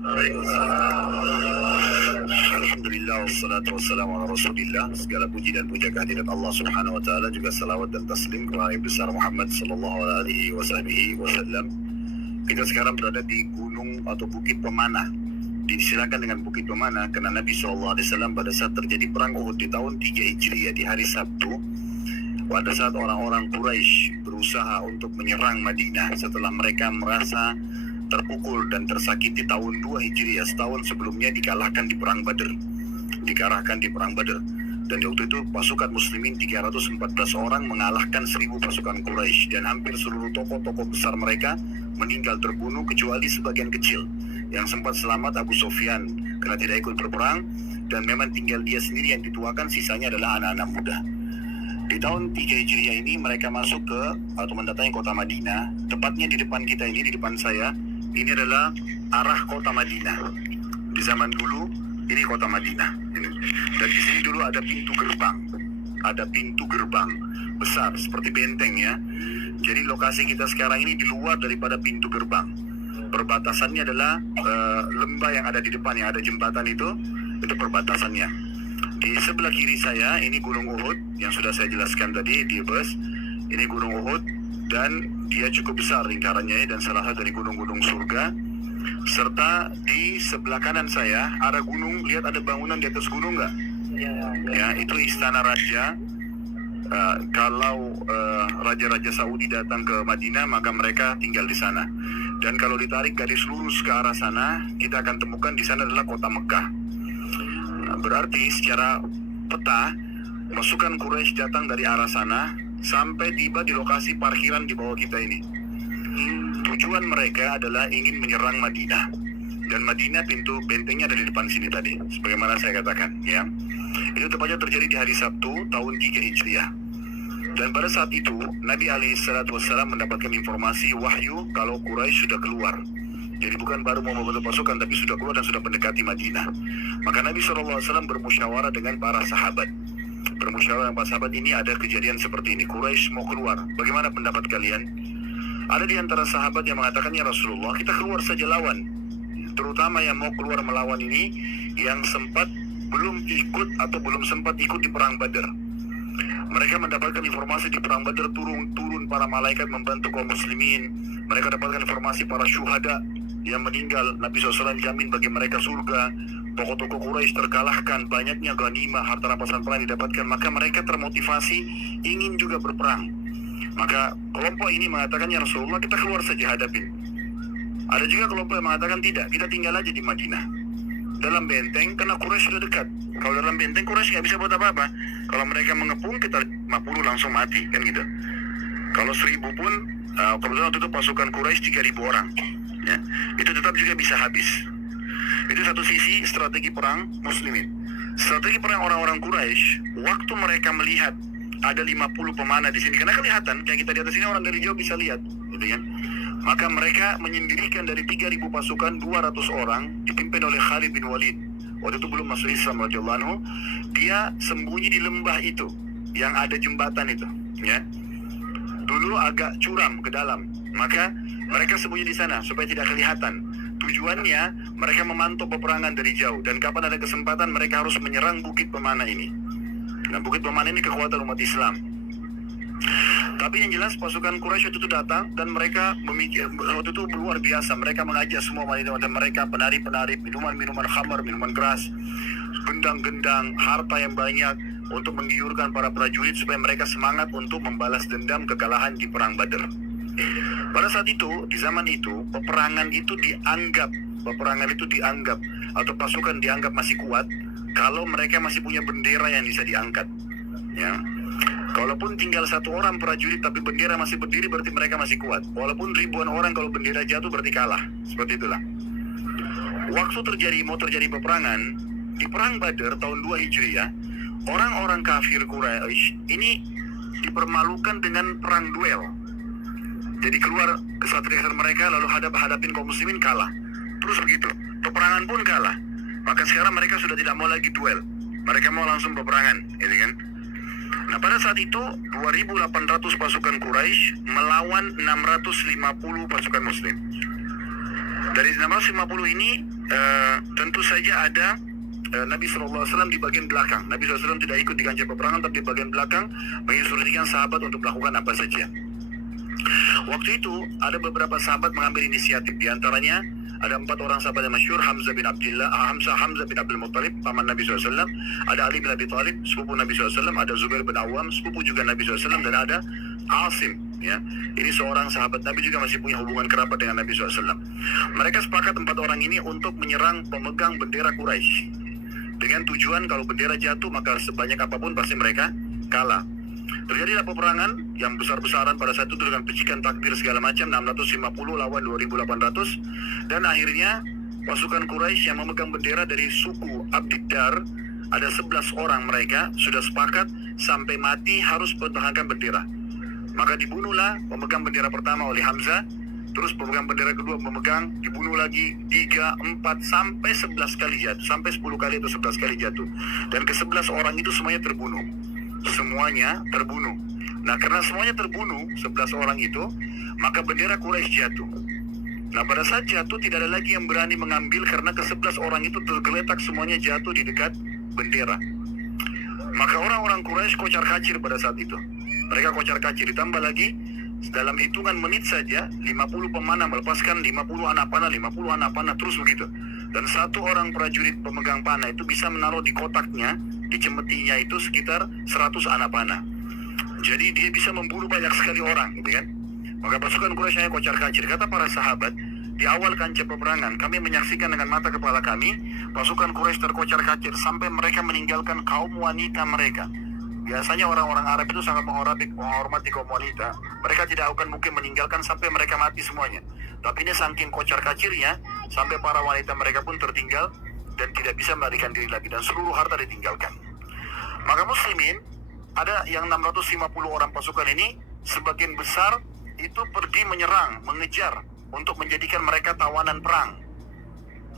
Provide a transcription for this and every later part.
Baik. Alhamdulillah, wassalatu wassalamu ala rasulillah. Segala puji dan puja kehadirat Allah subhanahu wa ta'ala, juga salawat dan taslim kepada Nabi besar Muhammad sallallahu alaihi wasallam. Kita sekarang berada di gunung atau bukit pemanah. Disilakan dengan bukit pemanah karena Nabi sallallahu alaihi wasallam pada saat terjadi perang Uhud di tahun 3 Hijriah di hari Sabtu, pada saat orang-orang Quraisy berusaha untuk menyerang Madinah setelah mereka merasa terpukul dan tersakiti tahun 2 Hijriah, setahun sebelumnya dikalahkan di perang Badr. Dan di waktu itu pasukan muslimin 314 orang mengalahkan 1000 pasukan Quraisy, dan hampir seluruh tokoh-tokoh besar mereka meninggal terbunuh kecuali sebagian kecil. Yang sempat selamat Abu Sufyan karena tidak ikut berperang, dan memang tinggal dia sendiri yang dituakan, sisanya adalah anak-anak muda. Di tahun 3 Hijriah ini mereka masuk ke atau mendatangi kota Madinah. Tepatnya di depan kita ini, di depan saya, ini adalah arah kota Madinah. Di zaman dulu ini kota Madinah. Dan di sini dulu ada pintu gerbang besar seperti benteng ya. Jadi lokasi kita sekarang ini di luar daripada pintu gerbang. Perbatasannya adalah lembah yang ada di depan, yang ada jembatan itu perbatasannya. Di sebelah kiri saya ini Gunung Uhud yang sudah saya jelaskan tadi di bus. Ini Gunung Uhud dan dia cukup besar lingkarannya dan salah satu dari gunung-gunung surga. Serta di sebelah kanan saya arah gunung, lihat ada bangunan di atas gunung nggak? Ya, itu istana raja. Kalau raja-raja Saudi datang ke Madinah, maka mereka tinggal di sana. Dan kalau ditarik garis lurus ke arah sana, kita akan temukan di sana adalah kota Mekah. Berarti secara peta, pasukan Quraisy datang dari arah sana sampai tiba di lokasi parkiran di bawah kita ini. Tujuan mereka adalah ingin menyerang Madinah. Dan Madinah pintu bentengnya ada di depan sini tadi, sebagaimana saya katakan ya. Itu tepatnya terjadi di hari Sabtu tahun 3 Hijriah. Dan pada saat itu Nabi SAW mendapatkan informasi wahyu kalau Quraisy sudah keluar. Jadi bukan baru mau membentuk pasukan, tapi sudah keluar dan sudah mendekati Madinah. Maka Nabi SAW bermusyawarah dengan para sahabat. Ini ada kejadian seperti ini. Quraisy mau keluar. Bagaimana pendapat kalian? Ada di antara sahabat yang mengatakan, ya Rasulullah, kita keluar saja lawan. Terutama yang mau keluar melawan ini, yang belum sempat ikut di perang Badar. Mereka mendapatkan informasi di perang Badar turun para malaikat membantu kaum muslimin. Mereka dapatkan informasi para syuhada yang meninggal, Nabi SAW jamin bagi mereka surga. Tokoh-tokoh Quraisy terkalahkan, banyaknya ghanimah, harta rampasan perang didapatkan. Maka mereka termotivasi ingin juga berperang. Maka kelompok ini mengatakan, ya Rasulullah, kita keluar saja hadapin. Ada juga kelompok yang mengatakan tidak, kita tinggal aja di Madinah dalam benteng, karena Quraisy sudah dekat. Kalau dalam benteng Quraisy nggak bisa buat apa-apa. Kalau mereka mengepung, kita 50 langsung mati, kan gitu. Kalau 1000 pun, kebetulan waktu itu pasukan Quraisy 3000 orang ya, itu tetap juga bisa habis. Itu satu sisi strategi perang muslimin. Strategi perang orang-orang Quraisy, waktu mereka melihat ada 50 pemanah di sini, karena kelihatan kayak kita di atas sini, orang dari jauh bisa lihat gitu kan. Maka mereka menyendirikan dari 3000 pasukan 200 orang dipimpin oleh Khalid bin Walid. Waktu itu belum masuk Islam radhiyallahu anhu. Dia sembunyi di lembah itu yang ada jembatan itu ya. Dulu agak curam ke dalam, maka mereka sembunyi di sana supaya tidak kelihatan. Tujuannya mereka memantau peperangan dari jauh, dan kapan ada kesempatan mereka harus menyerang bukit pemanah ini. Nah, bukit pemanah ini kekuatan umat Islam. Tapi yang jelas pasukan Quraisy itu datang, dan mereka waktu itu luar biasa. Mereka mengajak semua wanita mereka, penari-penari, minuman khamar, minuman keras, gendang-gendang, harta yang banyak untuk menggiurkan para prajurit supaya mereka semangat untuk membalas dendam kekalahan di perang Badar. Pada saat itu, di zaman itu, peperangan itu dianggap atau pasukan dianggap masih kuat kalau mereka masih punya bendera yang bisa diangkat ya. Kalaupun tinggal 1 orang prajurit tapi bendera masih berdiri, berarti mereka masih kuat. Walaupun ribuan orang, kalau bendera jatuh berarti kalah. Seperti itulah. Waktu mau terjadi peperangan di perang Badar tahun 2 Hijriah, orang-orang kafir Quraisy ini dipermalukan dengan perang duel. Jadi keluar kesatria mereka lalu hadapin kaum muslimin, kalah. Terus begitu, peperangan pun kalah. Maka sekarang mereka sudah tidak mau lagi duel. Mereka mau langsung peperangan, gitu kan? Nah, pada saat itu 2.800 pasukan Quraisy melawan 650 pasukan Muslim. Dari 650 ini tentu saja ada Nabi SAW di bagian belakang. Nabi SAW tidak ikut di kancah peperangan, tapi di bagian belakang menginstruksikan sahabat untuk melakukan apa saja. Waktu itu ada beberapa sahabat mengambil inisiatif. Di antaranya ada 4 orang sahabat yang masyhur, Hamzah bin Abdul Muttalib, paman Nabi SAW, ada Ali bin Abi Thalib, sepupu Nabi SAW, ada Zubair bin Awam, sepupu juga Nabi SAW, dan ada Asim. Ya, ini seorang sahabat Nabi juga masih punya hubungan kerabat dengan Nabi SAW. Mereka sepakat 4 orang ini untuk menyerang pemegang bendera Quraisy dengan tujuan kalau bendera jatuh maka sebanyak apapun pasti mereka kalah. Terjadilah peperangan yang besar-besaran pada saat itu dengan percikan takbir segala macam, 650 lawan 2.800, dan akhirnya pasukan Quraisy yang memegang bendera dari suku Abdiddar, ada 11 orang mereka sudah sepakat sampai mati harus pertahankan bendera. Maka dibunuhlah pemegang bendera pertama oleh Hamzah, terus pemegang bendera kedua dibunuh lagi 3, 4, sampai 11 kali jatuh, sampai 10 kali atau 11 kali jatuh. Dan ke-11 orang itu semuanya terbunuh. Nah, karena semuanya terbunuh, 11 orang itu, maka bendera Quraisy jatuh. Nah, pada saat jatuh tidak ada lagi yang berani mengambil karena ke-11 orang itu tergeletak semuanya jatuh di dekat bendera. Maka orang-orang Quraisy kocar-kacir pada saat itu. Mereka kocar-kacir, ditambah lagi dalam hitungan menit saja 50 pemanah melepaskan 50 anak panah terus begitu. Dan 1 orang prajurit pemegang panah itu bisa menaruh di kotaknya, di cemetinya itu sekitar 100 anak panah. Jadi dia bisa membunuh banyak sekali orang, gitu kan. Maka pasukan Quraisy hanya kocar-kacir. Kata para sahabat, di awal kancah peperangan kami menyaksikan dengan mata kepala kami pasukan Quraisy terkocar-kacir sampai mereka meninggalkan kaum wanita mereka. Biasanya orang-orang Arab itu sangat menghormati kaum wanita. Mereka tidak akan mungkin meninggalkan sampai mereka mati semuanya. Tapi ini saking kocar-kacirnya, sampai para wanita mereka pun tertinggal dan tidak bisa melarikan diri lagi, dan seluruh harta ditinggalkan. Maka muslimin, ada yang 650 orang pasukan ini, sebagian besar itu pergi menyerang, mengejar, untuk menjadikan mereka tawanan perang.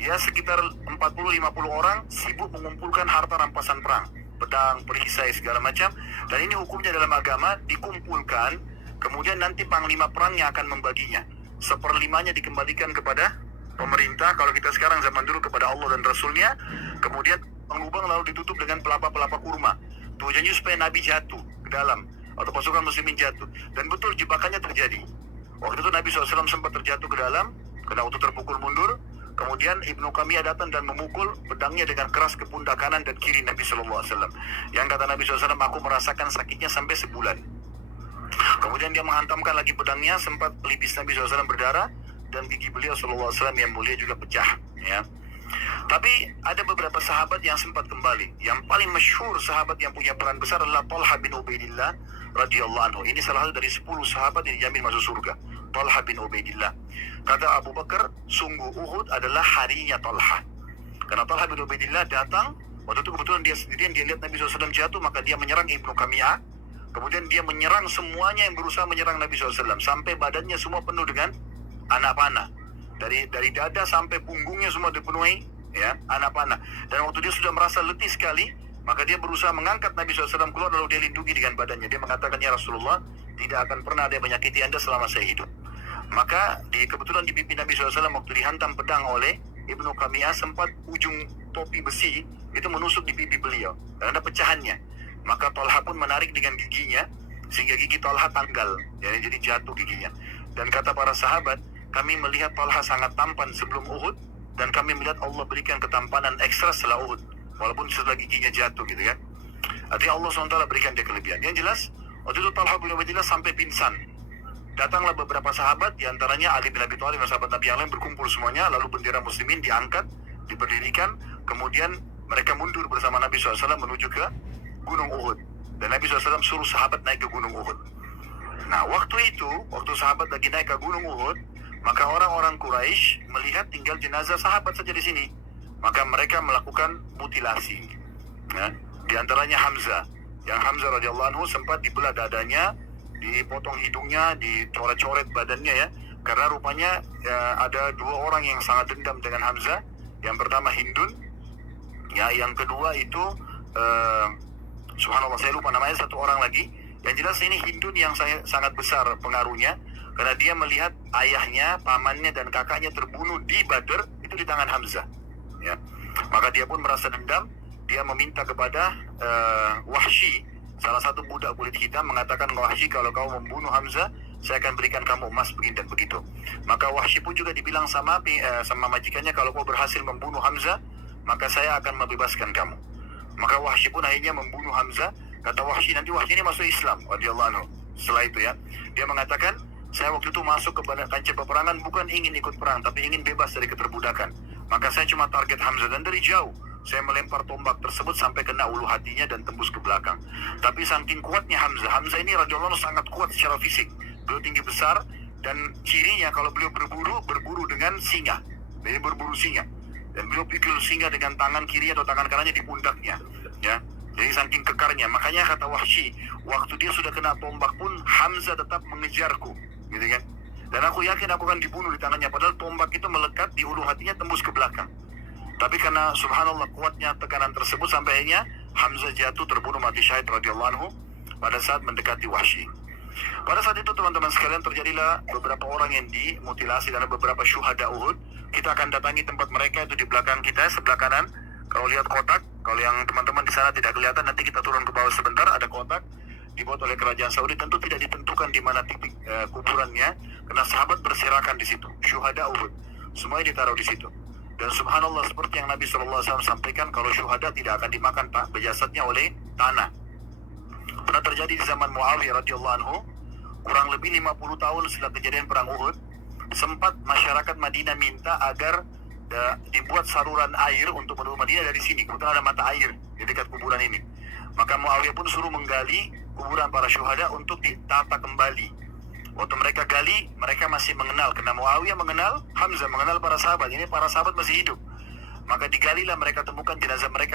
Ya, sekitar 40-50 orang sibuk mengumpulkan harta rampasan perang, pedang, perisai, segala macam. Dan ini hukumnya dalam agama, dikumpulkan, kemudian nanti panglima perangnya akan membaginya. 1/5-nya dikembalikan kepada pemerintah, kalau kita sekarang zaman dulu kepada Allah dan Rasulnya. Kemudian lubang lalu ditutup dengan pelapa-pelapa kurma. Tujuannya supaya Nabi jatuh ke dalam, atau pasukan muslimin jatuh. Dan betul jebakannya terjadi. Waktu itu Nabi SAW sempat terjatuh ke dalam, karena waktu terpukul mundur. Kemudian Ibnu Qamiyah datang dan memukul pedangnya dengan keras ke pundak kanan dan kiri Nabi SAW. Yang kata Nabi SAW, aku merasakan sakitnya sampai sebulan. Kemudian dia menghantamkan lagi pedangnya, sempat pelipis Nabi SAW berdarah, dan gigi beliau SAW yang mulia juga pecah. Ya. Tapi ada beberapa sahabat yang sempat kembali. Yang paling masyhur sahabat yang punya peran besar adalah Talha bin Ubaidillah radhiyallahu anhu. Ini salah satu dari 10 sahabat yang dijamin masuk surga. Talha bin Ubaidillah. Kata Abu Bakar, sungguh Uhud adalah harinya Talha. Karena Talha bin Ubaidillah datang, waktu itu kebetulan dia sendirian, dia lihat Nabi SAW jatuh, maka dia menyerang Ibnu Qamiyah. Kemudian dia menyerang semuanya yang berusaha menyerang Nabi SAW, sampai badannya semua penuh dengan anak panah. Dari dada sampai punggungnya semua dipenuhi ya anak panah. Dan waktu dia sudah merasa letih sekali, maka dia berusaha mengangkat Nabi SAW keluar, lalu dia lindungi dengan badannya. Dia mengatakan, ya Rasulullah, tidak akan pernah ada yang menyakiti Anda selama saya hidup. Maka kebetulan di pipi Nabi SAW waktu dihantam pedang oleh Ibnu Qamiyah, sempat ujung topi besi itu menusuk di pipi beliau dan ada pecahannya. Maka Talha pun menarik dengan giginya sehingga gigi Talha tanggal, jadi jatuh giginya. Dan kata para sahabat, kami melihat Talha sangat tampan sebelum Uhud, dan kami melihat Allah berikan ketampanan ekstra setelah Uhud, walaupun setelah giginya jatuh gitu kan. Artinya Allah SWT berikan dia kelebihan. Yang jelas, waktu itu Talha bin Ubaidillah sampai pingsan. Datanglah beberapa sahabat, diantaranya Ali bin Abi Thalib dan sahabat Nabi yang lain, berkumpul semuanya, lalu bendera muslimin diangkat, diberdirikan, kemudian mereka mundur bersama Nabi SAW menuju ke Gunung Uhud. Dan Nabi SAW suruh sahabat naik ke Gunung Uhud. Nah, waktu itu, waktu sahabat lagi naik ke Gunung Uhud, maka orang-orang Quraisy melihat tinggal jenazah sahabat saja di sini. Maka mereka melakukan mutilasi. Ya, di antaranya Hamzah. Yang Hamzah radhiyallahu anhu sempat dibelah dadanya, dipotong hidungnya, dicoret-coret badannya ya. Karena rupanya ya, ada 2 orang yang sangat dendam dengan Hamzah. Yang pertama Hindun, ya, yang kedua itu subhanallah saya lupa namanya, 1 orang lagi. Yang jelas ini Hindun yang sangat besar pengaruhnya. Karena dia melihat ayahnya, pamannya, dan kakaknya terbunuh di Badr, itu di tangan Hamzah. Ya. Maka dia pun merasa dendam. Dia meminta kepada Wahsy, salah satu budak kulit hitam, mengatakan, Wahsy, kalau kau membunuh Hamzah, saya akan berikan kamu emas begini dan begitu. Maka Wahsy pun juga dibilang sama majikannya, kalau kau berhasil membunuh Hamzah, maka saya akan membebaskan kamu. Maka Wahsy pun akhirnya membunuh Hamzah. Kata Wahsy, nanti Wahsy ini masuk Islam, radhiyallahu anhu. Setelah itu ya, dia mengatakan, saya waktu itu masuk ke kancah peperangan bukan ingin ikut perang, tapi ingin bebas dari keterbudakan. Maka saya cuma target Hamzah, dan dari jauh saya melempar tombak tersebut sampai kena ulu hatinya dan tembus ke belakang. Tapi saking kuatnya Hamzah ini radhiyallahu anhu sangat kuat secara fisik. Beliau tinggi besar, dan cirinya kalau beliau berburu dengan singa. Jadi berburu singa. Dan beliau pikul singa dengan tangan kiri atau tangan kanannya di pundaknya. Ya. Jadi saking kekarnya. Makanya kata Wahsy, waktu dia sudah kena tombak pun Hamzah tetap mengejarku. Gitu kan. Dan aku yakin aku akan dibunuh di tangannya. Padahal tombak itu melekat di ulu hatinya, tembus ke belakang. Tapi karena subhanallah kuatnya tekanan tersebut, sampai akhirnya Hamzah jatuh terbunuh mati syahid radhiyallahu anhu pada saat mendekati Wahsy. Pada saat itu teman-teman sekalian terjadilah beberapa orang yang dimutilasi dan beberapa syuhada Uhud. Kita akan datangi tempat mereka, itu di belakang kita sebelah kanan. Kalau lihat kotak, kalau yang teman-teman di sana tidak kelihatan, nanti kita turun ke bawah sebentar, ada kotak dibuat oleh kerajaan Saudi. Tentu tidak ditentukan di mana titik kuburannya, karena sahabat berserakan di situ. Syuhada Uhud semuanya ditaruh di situ. Dan subhanallah, seperti yang Nabi SAW sampaikan, kalau syuhada tidak akan dimakan jasadnya oleh tanah. Pernah terjadi di zaman Muawiyah radhiyallahu anhu, kurang lebih 50 tahun setelah kejadian perang Uhud, sempat masyarakat Madinah minta agar dibuat saluran air untuk penduduk Madinah dari sini. Kebetulan ada mata air di dekat kuburan ini. Maka Muawiyah pun suruh menggali kuburan para syuhada untuk ditata kembali. Waktu mereka gali, mereka masih mengenal, karena Muawiyah mengenal Hamzah, mengenal para sahabat. Ini para sahabat masih hidup. Maka digalilah, mereka temukan jenazah mereka